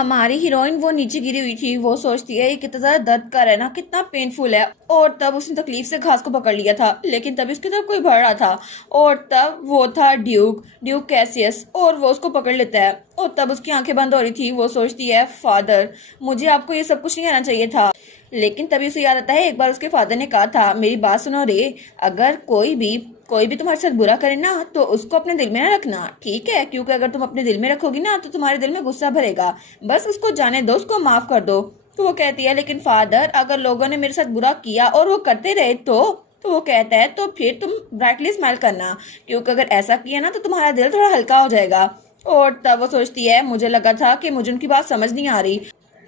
हमारी हीरोइन वो नीचे गिरी हुई थी। वो सोचती है ये कितना ज्यादा दर्द कर रहा है ना, कितना पेनफुल है। और तब उसने तकलीफ से घास को पकड़ लिया था, लेकिन तभी उसकी तरफ कोई बढ़ रहा था और तब वो था ड्यूक ड्यूक कैसियस, और वो उसको पकड़ लेता है। और तब उसकी आंखें बंद हो रही थी। वो सोचती है फादर, मुझे आपको ये सब कुछ नहीं कहना चाहिए था। लेकिन तभी उसे याद आता है एक बार उसके फादर ने कहा था, मेरी बात सुनो रे, अगर कोई भी तुम्हारे साथ बुरा करे ना तो उसको अपने दिल में ना रखना, ठीक है? क्योंकि अगर तुम अपने दिल में रखोगी ना तो तुम्हारे दिल में गुस्सा भरेगा। बस उसको जाने दो, उसको माफ कर दो। तो वो कहती है लेकिन फादर, अगर लोगों ने मेरे साथ बुरा किया और वो करते रहे तो वो कहता है तो फिर तुम ब्राइटली स्माइल करना, क्योंकि अगर ऐसा किया ना तो तुम्हारा दिल थोड़ा हल्का हो जाएगा। और तब वो सोचती है मुझे लगा था कि मुझे उनकी बात समझ नहीं आ रही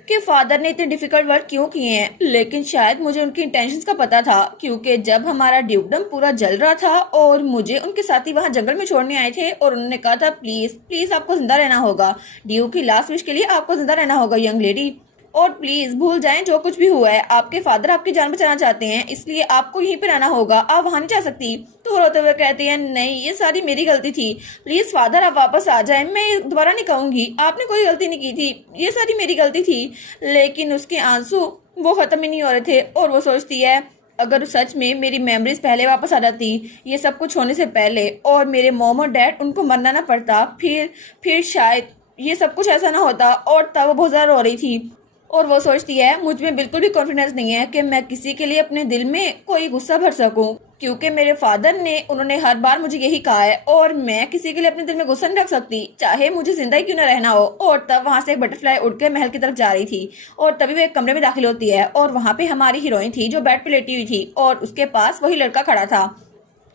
कि फादर ने इतने डिफिकल्ट वर्ड क्यों किए हैं, लेकिन शायद मुझे उनकी इंटेंशंस का पता था, क्योंकि जब हमारा ड्यूकडम पूरा जल रहा था और मुझे उनके साथी वहां जंगल में छोड़ने आए थे और उन्होंने कहा था प्लीज प्लीज आपको जिंदा रहना होगा, ड्यूक की लास्ट विश के लिए आपको जिंदा रहना होगा यंग लेडी, और प्लीज भूल जाएं जो कुछ भी हुआ है, आपके फादर आपकी जान बचाना चाहते हैं, इसलिए आपको यहीं पे रहना होगा, आप वहां नहीं जा सकती। तो रोते हुए कहती है नहीं, ये सारी मेरी गलती थी, प्लीज फादर आप वापस आ जाएं, मैं ये दोबारा नहीं कहूंगी, आपने कोई गलती नहीं की थी, ये सारी मेरी गलती थी। लेकिन उसके आंसू वो खत्म ही नहीं हो रहे थे और वो सोचती है अगर सच में मेरी मेमोरीज पहले वापस आ जाती, ये सब कुछ होने से पहले, और मेरे मॉम और डैड उनको मरना ना पड़ता, फिर शायद ये सब कुछ ऐसा ना होता। और तब वो बहुत ज्यादा रो रही थी और वो सोचती है मुझ में बिल्कुल भी कॉन्फिडेंस नहीं है कि मैं किसी के लिए अपने दिल में कोई गुस्सा भर सकूं, क्योंकि मेरे फादर ने उन्होंने हर बार मुझे यही कहा है और मैं किसी के लिए अपने दिल में गुस्सा नहीं रख सकती, चाहे मुझे जिंदा ही क्यों ना रहना हो। और तब वहां से एक बटरफ्लाई उड़ के महल की तरफ जा रही थी और तभी वो एक कमरे में दाखिल होती है और वहां पे हमारी हीरोइन थी जो बेड पे लेटी हुई थी और उसके पास वही लड़का खड़ा था।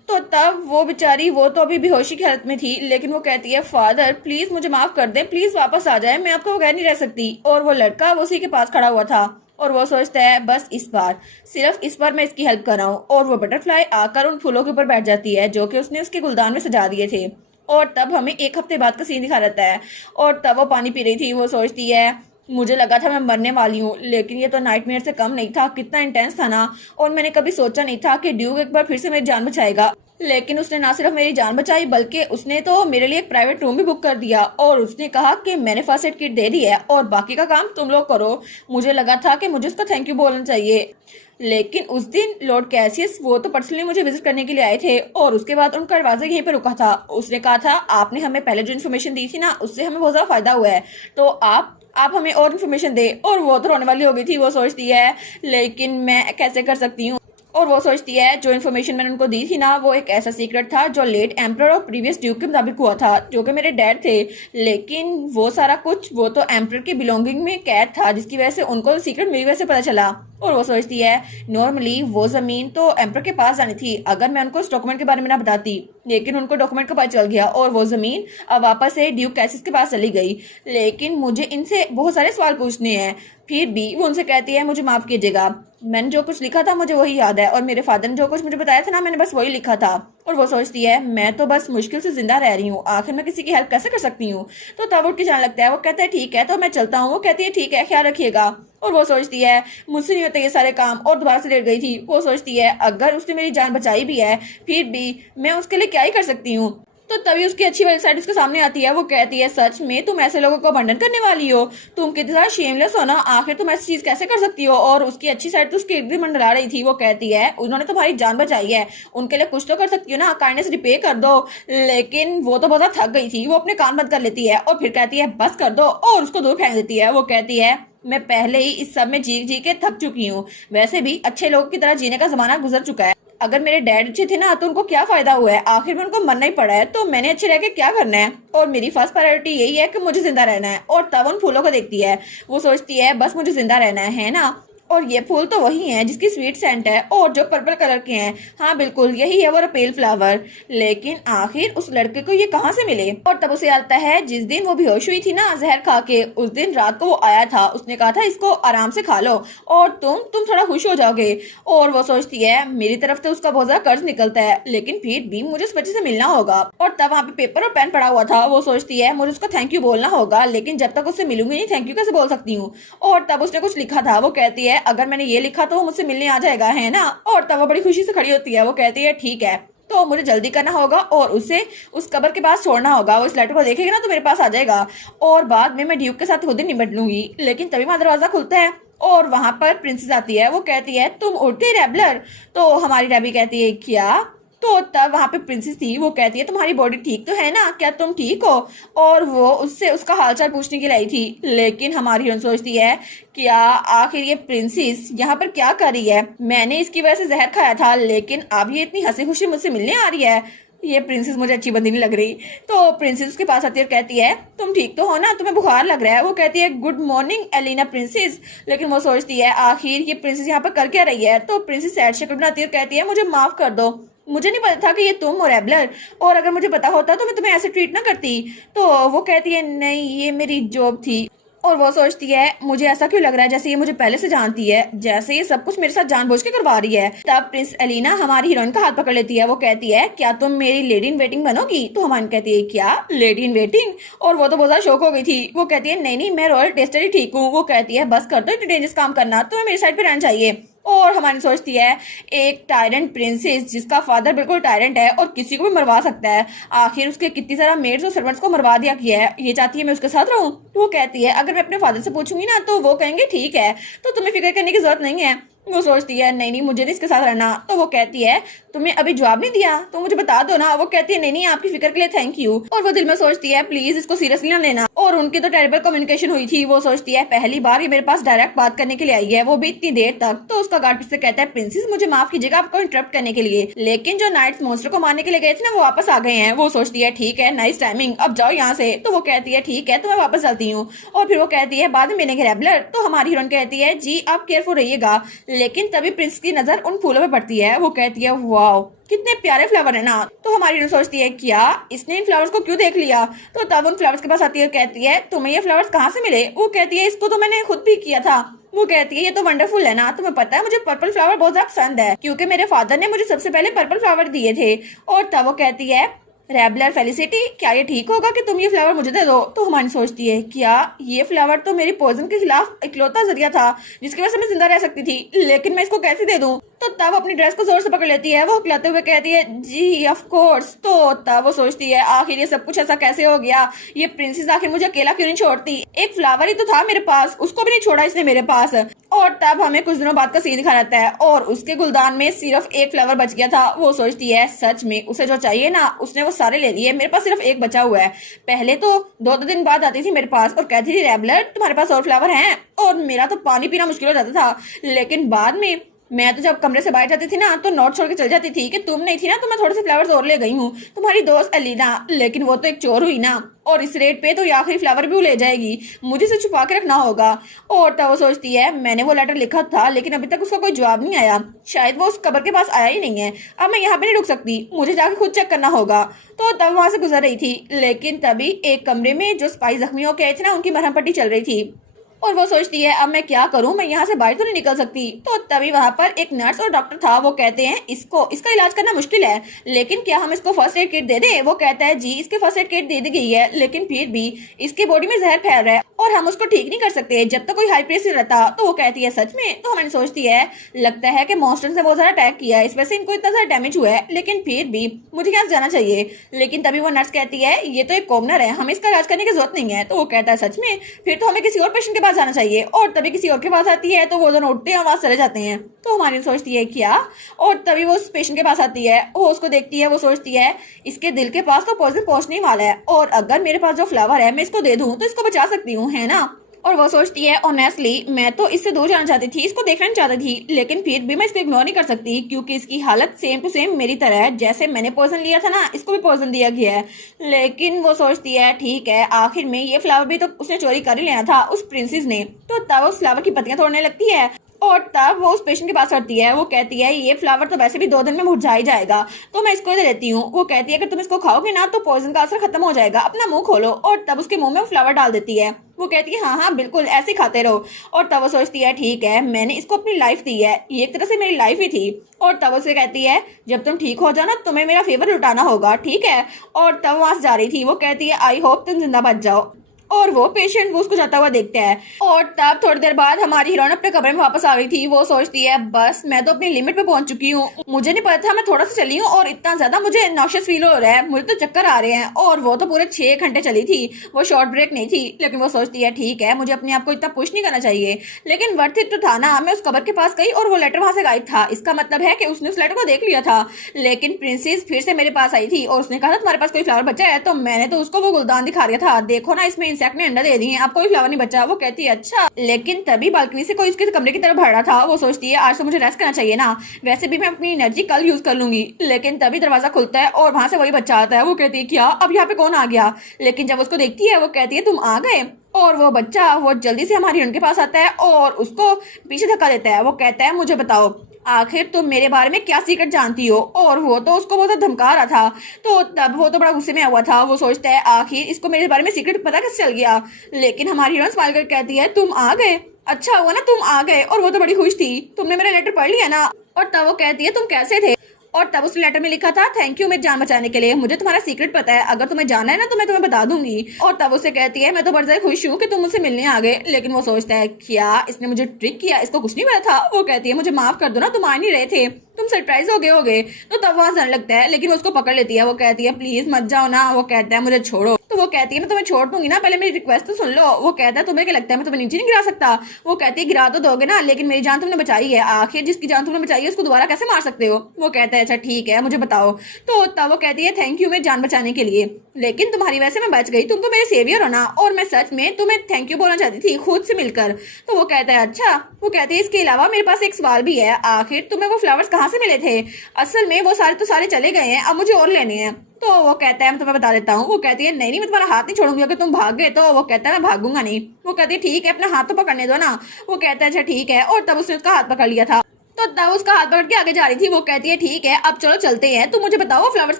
तो तब वो बेचारी, वो तो अभी बेहोशी की हालत में थी, लेकिन वो कहती है फादर प्लीज मुझे माफ कर दे, प्लीज वापस आ जाए, मैं आपको बगैर नहीं रह सकती। और वो लड़का वो उसी के पास खड़ा हुआ था और वो सोचता है बस इस बार, सिर्फ इस बार मैं इसकी हेल्प कर रहा हूँ। और वो बटरफ्लाई आकर उन फूलों के ऊपर बैठ जाती है जो कि उसने उसके गुलदान में सजा दिए थे। और तब हमें एक हफ्ते बाद का सीन दिखा रहता है और तब वो पानी पी रही थी। वो सोचती है मुझे लगा था मैं मरने वाली हूँ, लेकिन ये तो नाइटमेयर से कम नहीं था, कितना इंटेंस था ना। और मैंने कभी सोचा नहीं था कि ड्यूक एक बार फिर से मेरी जान बचाएगा, लेकिन उसने ना सिर्फ मेरी जान बचाई बल्कि उसने तो मेरे लिए एक प्राइवेट रूम भी बुक कर दिया और उसने कहा कि मैंने फर्स्ट एड किट दे दी है और बाकी का काम तुम लोग करो। मुझे लगा था कि मुझे उसका थैंक यू बोलना चाहिए, लेकिन उस दिन लॉर्ड कैसियस वो तो पर्सनली मुझे विजिट करने के लिए आए थे और उसके बाद उनका दरवाजा यहीं पे रुका था। उसने कहा था आपने हमें पहले जो इन्फॉर्मेशन दी थी ना उससे हमें बहुत ज्यादा फायदा हुआ है, तो आप हमें और इन्फॉर्मेशन दे। और वो तो रोने वाली हो गई थी। वो सोचती है लेकिन मैं कैसे कर सकती हूँ। और वो सोचती है जो इन्फॉर्मेशन मैंने उनको दी थी ना वो एक ऐसा सीक्रेट था जो लेट एम्परर और प्रीवियस ड्यूक के मुताबिक हुआ था, जो कि मेरे डैड थे, लेकिन वो सारा कुछ वो तो एम्परर की बिलोंगिंग में कैद था, जिसकी वजह से उनको सीक्रेट मेरी वजह से पता चला। और वो सोचती है नॉर्मली वो जमीन तो एम्परर के पास जानी थी अगर मैं उनको उस डॉक्यूमेंट के बारे में ना बताती, लेकिन उनको डॉक्यूमेंट का पता चल गया और वो जमीन अब वापस से ड्यूक कैसिस के पास चली गई। लेकिन मुझे इनसे बहुत सारे सवाल पूछने हैं। फिर भी वो उनसे कहती है मुझे माफ कीजिएगा, मैंने जो कुछ लिखा था मुझे वही याद है और मेरे फादर ने जो कुछ मुझे बताया था ना मैंने बस वही लिखा था। और वो सोचती है मैं तो बस मुश्किल से जिंदा रह रही हूँ, आखिर मैं किसी की हेल्प कैसे कर सकती हूँ। तो तब उठ के जाने लगता है। वो कहता है ठीक है तो मैं चलता हूँ। वो कहती है ठीक है ख्याल रखिएगा। और वो सोचती है मुझसे नहीं होते ये सारे काम, और दोबारा से लेट गई थी। वो सोचती है अगर उसने मेरी जान बचाई भी है फिर भी मैं उसके लिए क्या ही कर सकती हूँ। तो तभी उसकी अच्छी वाली साइड उसके सामने आती है। वो कहती है सच में तुम ऐसे लोगों को अबंडन करने वाली हो, तुम कितनी ज्यादा शेमलेस हो ना, आखिर तुम ऐसी चीज कैसे कर सकती हो। और उसकी अच्छी साइड तो उसके इर्द गिर्द मंडरा रही थी। वो कहती है उन्होंने तुम्हारी जान बचाई है, उनके लिए कुछ तो कर सकती हो ना, काइंडनेस रिपे कर दो। लेकिन वो तो बहुत थक गई थी। वो अपने कान बंद कर लेती है और फिर कहती है बस कर दो और उसको दूर फेंक देती है। वो कहती है मैं पहले ही इस सब में जी जी के थक चुकी हूँ, वैसे भी अच्छे लोगों की तरह जीने का जमाना गुजर चुका है, अगर मेरे डैड अच्छे थे ना तो उनको क्या फायदा हुआ है, आखिर में उनको मरना ही पड़ा है, तो मैंने अच्छे रह के क्या करना है। और मेरी फर्स्ट प्रायोरिटी यही है कि मुझे जिंदा रहना है। और तब उन फूलों को देखती है। वो सोचती है बस मुझे जिंदा रहना है ना, और ये फूल तो वही है जिसकी स्वीट सेंट है और जो पर्पल कलर के हैं। हाँ बिल्कुल यही है वो रपेल फ्लावर। लेकिन आखिर उस लड़के को ये कहाँ से मिले। और तब उसे आता है जिस दिन वो बेहोश हुई थी ना जहर खा के, उस दिन रात को वो आया था, उसने कहा था इसको आराम से खा लो और तुम थोड़ा खुश हो जाओगे। और वो सोचती है मेरी तरफ से उसका बहुत ज्यादा कर्ज निकलता है, लेकिन फिर भी मुझे उस बच्चे से मिलना होगा। और तब वहाँ पे पेपर और पेन पड़ा हुआ था। वो सोचती है मुझे उसको थैंक यू बोलना होगा, लेकिन जब तक उससे मिलूंगी नहीं थैंक यू कैसे बोल सकती हूँ। और तब उसने कुछ लिखा था। वो कहती है अगर मैंने ये लिखा तो वो मुझसे मिलने आ जाएगा है ना। और तब वो बड़ी खुशी से खड़ी होती है। वो कहती है ठीक है तो मुझे जल्दी करना होगा और उसे उस कबर के पास छोड़ना होगा। वो इस लेटर को देखेगा ना तो मेरे पास आ जाएगा और बाद में मैं ड्यूक के साथ खुद ही निपट लूंगी। लेकिन तभी वहां दरवाजा खुलता है और वहां पर प्रिंसेस आती है। वो कहती है तुम उठते रेबलर। तो हमारी रेबी कहती है क्या? तो तब वहां पे प्रिंसेस थी। वो कहती है तुम्हारी बॉडी ठीक तो है ना, क्या तुम ठीक हो? और वो उससे उसका हालचाल पूछने के लिए आई थी। लेकिन हमारी हीरोइन सोचती है क्या आखिर ये प्रिंसेस यहाँ पर क्या कर रही है? मैंने इसकी वजह से जहर खाया था लेकिन अब ये इतनी हंसी खुशी मुझसे मिलने आ रही है। ये प्रिंसेस मुझे अच्छी बंदी नहीं लग रही। तो प्रिंसेस उसके पास आती है और कहती है तुम ठीक तो हो ना, तुम्हें बुखार लग रहा है? वो कहती है गुड मॉर्निंग एलिना प्रिंसेस। लेकिन वो सोचती है आखिर ये प्रिंसेस यहाँ पर कर क्या रही है। तो प्रिंसेस सैड शक्ल बनाती है और कहती है मुझे माफ कर दो, मुझे नहीं पता था कि ये तुम हो रेबलर, और अगर मुझे पता होता तो मैं तुम्हें ऐसे ट्रीट ना करती। तो वो कहती है नहीं ये मेरी जॉब थी। और वो सोचती है मुझे ऐसा क्यों लग रहा है जैसे ये मुझे पहले से जानती है, जैसे ये सब कुछ मेरे साथ जानबूझ के करवा रही है। तब प्रिंस एलिना हमारी हीरोइन का हाथ पकड़ लेती है। वो कहती है क्या तुम मेरी लेडी इन वेटिंग बनोगी? तो हमारी कहती है क्या लेडी इन वेटिंग? और वो तो बहुत ज्यादा शौक हो गई थी। वो कहती है नहीं नहीं मैं रॉयल टेस्टर ही ठीक हूँ। वो कहती है बस कर दो इतने डेंजरस काम करना, तुम्हें मेरी साइड पे रहना चाहिए। और हमारी सोचती है एक टायरेंट प्रिंसेस जिसका फादर बिल्कुल टायरेंट है और किसी को भी मरवा सकता है, आखिर उसके कितनी सारा मेड्स और सर्वेंट्स को मरवा दिया गया है, ये चाहती है मैं उसके साथ रहूं। तो वो कहती है अगर मैं अपने फादर से पूछूंगी ना तो वो कहेंगे ठीक है, तो तुम्हें फिक्र करने की जरूरत नहीं है। वो सोचती है नहीं नहीं मुझे नहीं इसके साथ रहना। तो वो कहती है तुम्हें अभी जवाब नहीं दिया तो मुझे बता दो ना। वो कहती है नहीं नहीं आपकी फिक्र के लिए थैंक यू। और वो दिल में सोचती है प्लीज इसको सीरियसली ना लेना। और उनकी तो टेरिबल कम्युनिकेशन हुई थी। वो सोचती है पहली बार ये मेरे पास डायरेक्ट बात करने के लिए आई है, वो भी इतनी देर तक। तो उसका गार्ड से कहता है प्रिंसेस मुझे माफ कीजिएगा आपको इंटरप्ट करने के लिए, लेकिन जो नाइट्स मॉन्स्टर को मारने के लिए गए थे ना वो वापस आ गए हैं। वो सोचती है ठीक है नाइस टाइमिंग, अब जाओ यहाँ से। तो वो कहती है ठीक है तो मैं वापस चलती हूँ। और फिर वो कहती है बाद में मिलेंगे रेबलर। तो हमारी हीरोइन कहती है जी आप केयरफुल रहिएगा। लेकिन तभी प्रिंस की नजर उन फूलों पे पड़ती है। वो कहती है वाओ कितने प्यारे फ्लावर है ना। तो हमारी हीरोइन सोचती है क्या इसने इन फ्लावर्स को क्यों देख लिया। तो तब उन फ्लावर्स के पास आती है कहती है तुम्हें ये फ्लावर्स कहाँ से मिले। वो कहती है इसको तो मैंने खुद भी किया था। वो कहती है ये तो वंडरफुल है ना, तुम्हें पता है मुझे पर्पल फ्लावर बहुत ज्यादा पसंद है क्योंकि मेरे फादर ने मुझे सबसे पहले पर्पल फ्लावर दिए थे। और तब वो कहती है रेबलर फेलिसिटी क्या ये ठीक होगा कि तुम ये फ्लावर मुझे दे दो। तो हमारी सोचती है क्या ये फ्लावर तो मेरी पॉइजन के खिलाफ इकलौता जरिया था जिसकी वजह से मैं जिंदा रह सकती थी, लेकिन मैं इसको कैसे दे दूं। तो तब अपनी ड्रेस को जोर से पकड़ लेती है। वो हकलाते हुए कहती है जी ऑफ कोर्स। तो तब वो सोचती है आखिर ये सब कुछ ऐसा कैसे हो गया, ये प्रिंसेस आखिर मुझे अकेला क्यों नहीं छोड़ती, एक फ्लावर ही तो था मेरे पास उसको भी नहीं छोड़ा इसने मेरे पास। और तब हमें कुछ दिनों बाद का सीन दिखा जाता है और उसके गुलदान में सिर्फ एक फ्लावर बच गया था। वो सोचती है सच में उसे जो चाहिए ना उसने वो सारे ले लिए, मेरे पास सिर्फ एक बचा हुआ है। पहले तो दो दिन बाद आती थी मेरे पास और कहती थी रेबलर तुम्हारे पास और फ्लावर हैं, और मेरा तो पानी पीना मुश्किल हो जाता था। लेकिन बाद में मैं तो जब कमरे से बाहर जाती थी ना तो नोट छोड़ के चल जाती थी कि तुम नहीं थी ना तो मैं थोड़े से फ्लावर्स और ले गई हूँ, तुम्हारी दोस्त अलीना। लेकिन वो तो एक चोर हुई ना और इस रेट पे तो ये आखिरी फ्लावर भी वो ले जाएगी, मुझे इसे छुपा के रखना होगा। और तब वो सोचती है मैंने वो लेटर लिखा था लेकिन अभी तक उसका कोई जवाब नहीं आया, शायद वो उस कबर के पास आया ही नहीं है। अब मैं यहाँ पे नहीं रुक सकती, मुझे जाके खुद चेक करना होगा। तो तब वहां से गुजर रही थी, लेकिन तभी एक कमरे में जो स्पाई जख्मी होकर आए थे ना उनकी मरहम पट्टी चल रही थी। और वो सोचती है अब मैं क्या करूं, मैं यहाँ से बाहर तो नहीं निकल सकती। तो तभी वहां पर एक नर्स और डॉक्टर था। वो कहते हैं इसका इलाज करना मुश्किल है लेकिन क्या हम इसको फर्स्ट एड किट दे दें। वो कहता है जी इसके फर्स्ट एड किट दे दी गई है लेकिन फिर भी इसके बॉडी में जहर फैल रहा है और हम उसको ठीक नहीं कर सकते जब तक कोई हाई प्रेशर रहता। तो वो कहती है सच में। तो हमारी सोचती है लगता है कि मॉन्स्टर ने बहुत सारा अटैक किया है, इस वजह से इनको इतना सारा डैमेज हुआ है, लेकिन फिर भी मुझे यहाँ से जाना चाहिए। लेकिन तभी वो नर्स कहती है ये तो एक कॉमनर है, हमें इसका इलाज करने की जरूरत नहीं है। तो वो कहता है सच में, फिर तो हमें किसी और पेशेंट के पास जाना चाहिए। और तभी किसी और के पास आती है तो वो दोनों उठते हैं और वहां चले जाते हैं। तो हमारी सोचती है क्या, और तभी वो उस पेशेंट के पास आती है, वो उसको देखती है। वो सोचती है इसके दिल के पास तो पॉइजन पहुंचने वाला है और अगर मेरे पास जो फ्लावर है मैं इसको दे दूं तो इसको बचा सकती हूँ, है ना। और वो सोचती है ऑनेस्टली मैं तो इससे दूर जाना चाहती थी, इसको देखना नहीं चाहती थी, लेकिन फिर भी मैं इसको इग्नोर नहीं कर सकती क्योंकि इसकी हालत सेम टू सेम मेरी तरह है, जैसे मैंने पॉइजन लिया था ना इसको भी पॉइजन दिया गया है। लेकिन वो सोचती है ठीक है आखिर में ये फ्लावर भी तो उसने चोरी कर ही लेना था उस प्रिंसेस ने। तो तब उस फ्लावर की पत्तियां तोड़ने लगती है और तब वो उस पेशेंट के पास आती है। वो कहती है ये फ्लावर तो वैसे भी 2 दिन में मुरझा ही जाएगा तो मैं इसको दे देती हूँ। वो कहती है कि तुम इसको खाओगे ना तो पॉइजन का असर खत्म हो जाएगा, अपना मुंह खोलो। और तब उसके मुंह में वो फ्लावर डाल देती है। वो कहती है हाँ हाँ बिल्कुल ऐसे खाते रहो। और तब वो सोचती है ठीक है मैंने इसको अपनी लाइफ दी है, ये एक तरह से मेरी लाइफ ही थी। और तब उसे कहती है जब तुम ठीक हो जाओ ना तुम्हें मेरा फेवर लुटाना होगा, ठीक है। और तब वहां से जा रही थी। वो कहती है आई होप तुम जिंदा बच जाओ। और वो पेशेंट वो उसको जाता हुआ देखता है। और तब थोड़ी देर बाद हमारी हीरोइन अपने कमरे में वापस आ गई थी। वो सोचती है बस मैं तो अपनी लिमिट पे पहुंच चुकी हूँ, मुझे नहीं पता था मैं थोड़ा सा चली हूँ और इतना ज्यादा मुझे नॉशियस फील हो रहा है, मुझे तो चक्कर आ रहे हैं। और वो तो पूरे 6 घंटे चली थी, वो शॉर्ट ब्रेक नहीं थी। लेकिन वो सोचती है ठीक है मुझे अपने आप को इतना पुश नहीं करना चाहिए, लेकिन वर्थ इट तो था ना। मैं उस कबर के पास गई और वो लेटर वहां से गायब था, इसका मतलब है कि उसने उस लेटर को देख लिया था। लेकिन प्रिंसेस फिर से मेरे पास आई थी और उसने कहा था तुम्हारे पास कोई फ्लावर बचा है, तो मैंने तो उसको वो गुलदान दिखा दिया था, देखो ना इसमें इंसेक्ट ने अंडा दे दिए, अब कोई फ्लावर नहीं बचा। वो कहती है अच्छा। लेकिन तभी बालकनी से कोई उसके कमरे की तरफ बढ़ रहा था। वो सोचती है आज तो मुझे रेस्ट करना चाहिए ना, वैसे भी मैं अपनी एनर्जी कल यूज कर लूंगी। लेकिन तभी दरवाजा खुलता है और वहां से वही बच्चा आता है। वो कहती है क्या अब यहाँ पे कौन आ गया? लेकिन जब उसको देखती है वो कहती है तुम आ गए। और वो बच्चा वो जल्दी से हमारी उनके पास आता है और उसको पीछे धक्का देता है। वो कहता है मुझे बताओ आखिर तुम मेरे बारे में क्या सीक्रेट जानती हो? और वो तो उसको बहुत धमका रहा था, तो तब वो तो बड़ा गुस्से में हुआ था। वो सोचता है आखिर इसको मेरे बारे में सीक्रेट पता कैसे चल गया। लेकिन हमारी हीरोइन स्माइल कर कहती है तुम आ गए, अच्छा हुआ ना तुम आ गए। और वो तो बड़ी खुश थी, तुमने मेरा लेटर पढ़ लिया ना। और तब वो कहती है तुम कैसे थे? और तब उस लेटर में लिखा था थैंक यू मेरी जान बचाने के लिए, मुझे तुम्हारा सीक्रेट पता है, अगर तुम्हें जानना है ना तो मैं तुम्हें बता दूंगी। और तब उसे कहती है मैं तो बड़ी ज्यादा खुश हूँ कि तुम मुझसे मिलने आ गए। लेकिन वो सोचता है क्या इसने मुझे ट्रिक किया, इसको कुछ नहीं पता था। वो कहती है मुझे माफ कर दो ना, तुम आ नहीं रहे थे, तुम सरप्राइज हो गए। तो तब वहां हंसने लगता है, लेकिन वो उसको पकड़ लेती है। वो कहती है प्लीज मत जाओ ना। वो कहता है मुझे छोड़ो। तो वो कहती है मैं तुम्हें छोड़ दूंगी ना, पहले मेरी रिक्वेस्ट तो सुन लो। वो कहता है तुम्हें क्या लगता है मैं तुम्हें नीचे नहीं गिरा सकता? वो कहती है गिरा तो दोगे ना, लेकिन मेरी जान तुमने बचाई है, आखिर जिसकी जान तुमने बचाई है उसको दोबारा कैसे मार सकते हो? वो कहता है अच्छा ठीक है मुझे बताओ। तो तब वो कहती है थैंक यू मेरी जान बचाने के लिए, लेकिन तुम्हारी वजह से मैं बच गई, तुम तो मेरे सेवियर हो ना, और मैं सच में तुम्हें थैंक यू बोलना चाहती थी खुद से मिलकर। तो वो कहता है अच्छा। वो कहती है इसके अलावा मेरे पास एक सवाल भी है, आखिर तुम्हें वो फ्लावर्स कहाँ से मिले थे? असल में वो सारे तो सारे चले गए हैं, अब मुझे और लेने हैं। तो वो कहता है मैं तुम्हें बता देता हूँ। वो कहती है नहीं मैं तुम्हारा हाथ नहीं छोड़ूंगी अगर तुम भाग गए तो। वो कहता है मैं भागूंगा नहीं। वो कहती है ठीक है अपना हाथ तो पकड़ने दो ना। वो कहता है अच्छा ठीक है। और तब उसने उसका हाथ पकड़ लिया था, तो तब उसका हाथ पकड़ के आगे जा रही थी। वो कहती है ठीक है अब चलो चलते हैं, तो मुझे बताओ फ्लावर्स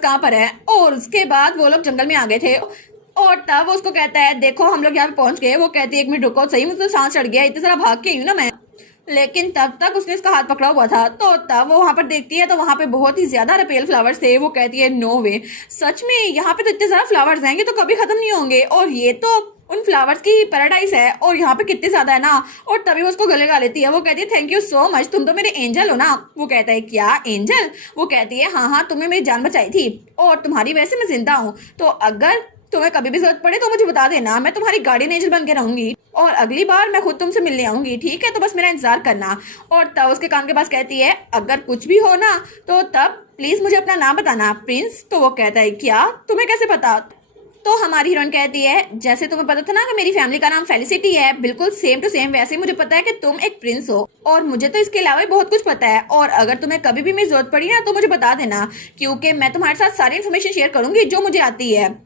कहाँ पर है। और उसके बाद वो लोग जंगल में आ गए थे। और तब वो उसको कहता है देखो हम लोग यहाँ पे पहुंच गए। वो कहती है एक मिनट रुको, सही मुझे तो सांस चढ़ गया, इतने सारा भाग के आई हूँ ना मैं। लेकिन तब तक उसने इसका हाथ पकड़ा हुआ था। तो तब वो वहां पर देखती है तो वहां पे बहुत ही ज्यादा रपेल फ्लावर्स थे। वो कहती है नो वे, सच में यहाँ पे तो इतने ज्यादा फ्लावर्स हैं ये तो कभी खत्म नहीं होंगे, और ये तो उन फ्लावर्स की पैराडाइज है, और यहाँ पे कितने ज्यादा है ना। और तभी वो उसको गले लगा लेती है। वो कहती है थैंक यू सो मच, तुम तो मेरे एंजल हो ना। वो कहता है क्या एंजल? वो कहती है हाँ तुमने मेरी जान बचाई थी और तुम्हारी वजह से मैं जिंदा हूँ, तो अगर तुम्हें कभी भी जरूरत पड़े तो मुझे बता देना, मैं तुम्हारी गार्डियन एंजल बन के रहूंगी और अगली बार मैं खुद तुमसे मिलने आऊंगी, ठीक है? तो बस मेरा इंतजार करना। और तब उसके कान के पास कहती है अगर कुछ भी हो ना तो तब प्लीज मुझे अपना नाम बताना प्रिंस। तो वो कहता है क्या तुम्हें कैसे पता? तो हमारी हीरोइन कहती है जैसे तुम्हें पता था ना कि मेरी फैमिली का नाम फेलिसिटी है, बिल्कुल सेम टू सेम वैसे ही मुझे पता है कि तुम एक प्रिंस हो, और मुझे तो इसके अलावा भी बहुत कुछ पता है, और अगर तुम्हें कभी भी मेरी जरूरत पड़ी ना तो मुझे बता देना, क्योंकि मैं तुम्हारे साथ सारी इन्फॉर्मेशन शेयर करूंगी जो मुझे आती है।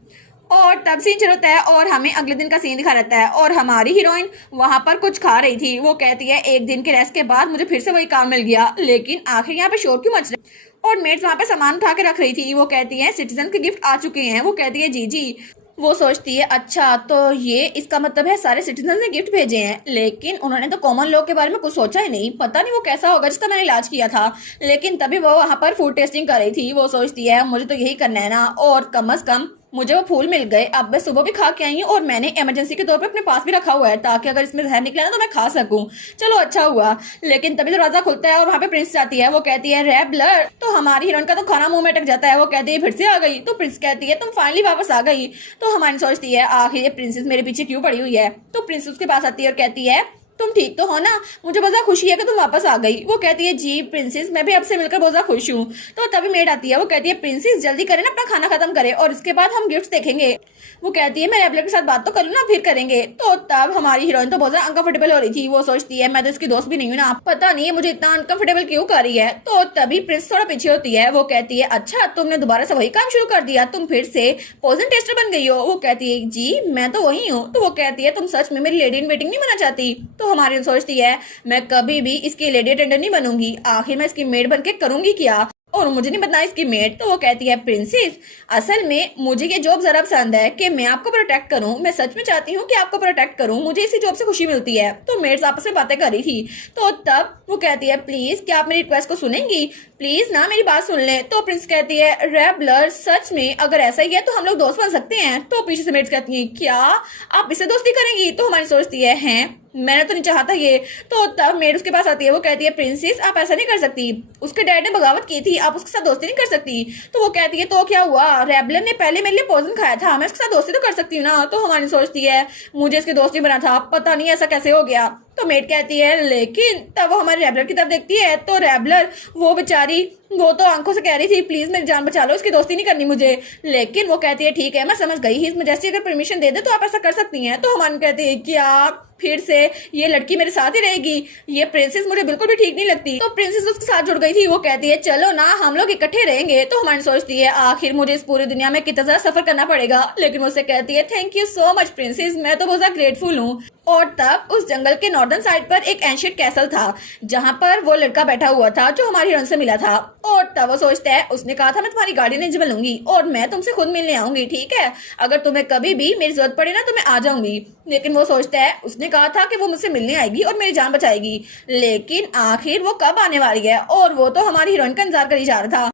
और तब सीन शुरू होता है और हमें अगले दिन का सीन दिखा रहता है, और हमारी हीरोइन वहां पर कुछ खा रही थी। वो कहती है एक दिन के रेस्ट के बाद मुझे फिर से वही काम मिल गया, लेकिन आखिर यहाँ पे शोर क्यों मच रहा है? और मेड्स वहां पे सामान उठा के रख रही थी। वो कहती है सिटीजन के गिफ्ट आ चुके हैं। वो कहती है जी। वो सोचती है अच्छा तो ये इसका मतलब है सारे सिटीजन ने गिफ्ट भेजे हैं, लेकिन उन्होंने तो कॉमन लोग के बारे में कुछ सोचा ही नहीं, पता नहीं वो कैसा होगा जिसका मैंने इलाज किया था। लेकिन तभी वो वहां पर फूड टेस्टिंग कर रही थी। वो सोचती है मुझे तो यही करना है ना, और कम से कम मुझे वो फूल मिल गए, अब मैं सुबह भी खा के आई हूँ और मैंने इमरजेंसी के तौर पे अपने पास भी रखा हुआ है ताकि अगर इसमें जहर निकला ना तो मैं खा सकूं। चलो अच्छा हुआ। लेकिन तभी दरवाजा खुलता है और वहां पे प्रिंस आती है। वो कहती है रेड ब्लड। तो हमारी हीरोइन का तो खाना मुंह में अटक जाता है। वो कहती है फिर से आ गई। तो प्रिंस कहती है तुम फाइनली वापस आ गई। तो हमारी सोचती है आखिर ये प्रिंसेस मेरे पीछे क्यों पड़ी हुई है। तो प्रिंस उसके पास आती है और कहती है तुम ठीक तो हो ना, मुझे बहुत ज्यादा खुशी है कि तुम वापस आ गई। वो कहती है जी प्रिंसेस मैं भी आपसे मिलकर बहुत ज्यादा खुश हूँ। तो तभी मेड आती है। वो कहती है प्रिंसेस जल्दी करें ना अपना खाना खत्म करें और इसके बाद हम गिफ्ट देखेंगे। वो कहती है मैं रेबलर के साथ बात तो कर लूँ ना फिर करेंगे। तो तब हमारी हीरोइन तो बहुत ज्यादा अनकंफर्टेबल हो रही थी। वो सोचती है मैं तो इसकी दोस्त भी नहीं हूँ ना, पता नहीं मुझे इतना अनकंफर्टेबल क्यों कर रही है। तो तभी प्रिंस थोड़ा पीछे होती है। वो कहती है अच्छा तुमने दोबारा से वही काम शुरू कर दिया, तुम फिर से पॉइजन टेस्टर बन गई हो। वो कहती है जी मैं तो वही हूँ। तो वो कहती है तुम सच में मेरी लेडी इन वेटिंग नहीं बनना चाहती? तो हमारी सोचती है मैं कभी भी इसकी लेडी अटेंडर नहीं बनूंगी, आखिर मैं इसकी मेड बन के करूंगी क्या। और मुझे नहीं बताया इसकी मेड। तो वो कहती है प्रिंसेस असल में मुझे ये जॉब जरा पसंद है कि मैं आपको प्रोटेक्ट करूं, मैं सच में चाहती हूँ कि आपको प्रोटेक्ट करूं, मुझे इसी जॉब से खुशी मिलती है। तो मेड्स आपस में बातें कर रही थी। तो तब वो कहती है प्लीज क्या आप मेरी रिक्वेस्ट को सुनेंगी, प्लीज ना मेरी बात सुन लें। तो प्रिंस कहती है रेबलर सच में अगर ऐसा ही है तो हम लोग दोस्त बन सकते हैं। तो पीछे से मेड्स कहती हैं क्या आप इससे दोस्ती करेंगी। तो हमारी सोचती है हैं मैंने तो नहीं चाहा था ये। तो तब मेड उसके पास आती है, वो कहती है प्रिंसेस आप ऐसा नहीं कर सकती, उसके डैड ने बगावत की थी, आप उसके साथ दोस्ती नहीं कर सकती। तो वो कहती है तो क्या हुआ, रेबलर ने पहले मेरे लिए पॉइजन खाया था, मैं उसके साथ दोस्ती तो कर सकती हूँ ना। तो हमारी सोचती है मुझे इसके दोस्त नहीं बना था, पता नहीं ऐसा कैसे हो गया। तो मेड कहती है लेकिन तब वो हमारे रेबलर की तरफ देखती है। तो रेबलर वो बेचारी वो तो आंखों से कह रही थी प्लीज मेरी जान बचा लो, इसकी दोस्ती नहीं करनी मुझे। लेकिन वो कहती है ठीक है मैं समझ गई, हिज मैजेस्टी अगर परमिशन दे दे तो आप ऐसा कर सकती हैं। तो हमारी कहती है क्या फिर से ये लड़की मेरे साथ ही रहेगी, ये प्रिंसेस मुझे बिल्कुल भी ठीक नहीं लगती। तो प्रिंसेस उसके साथ जुड़ गई थी, वो कहती है चलो ना हम लोग इकट्ठे रहेंगे। तो हमारी सोचती है आखिर मुझे इस पूरी दुनिया में कितना ज्यादा सफर करना पड़ेगा। लेकिन वो उससे कहती है thank you so much princess, मैं तो बहुत ज्यादा ग्रेटफुल हूँ। और तब उस जंगल के नॉर्दर्न साइड पर एक एंशियंट कैसल था जहां पर वो लड़का बैठा हुआ था जो हमारी हीरोइन से मिला था। और तब वो सोचता है उसने कहा था मैं तुम्हारी गाड़ी नहीं लूंगी और मैं तुमसे खुद मिलने आऊंगी, ठीक है अगर तुम्हें कभी भी मेरी जरूरत पड़े ना तो मैं आ जाऊंगी। लेकिन वो सोचता है उसने कहा था कि वो मुझसे मिलने आएगी और मेरी जान बचाएगी, लेकिन आखिर वो कब आने वाली है। और वो तो हमारी हीरोइन का इंतजार करी जा रहा था।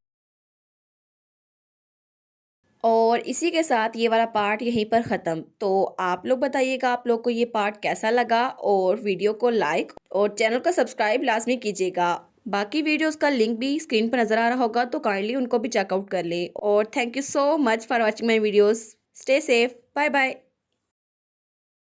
और इसी के साथ ये वाला पार्ट यहीं पर ख़त्म। तो आप लोग बताइएगा आप लोग को ये पार्ट कैसा लगा, और वीडियो को लाइक और चैनल को सब्सक्राइब लाजमी कीजिएगा। बाकी वीडियोस का लिंक भी स्क्रीन पर नज़र आ रहा होगा तो काइंडली उनको भी चेकआउट कर लें। और thank you so much for watching my videos. Stay safe, bye bye.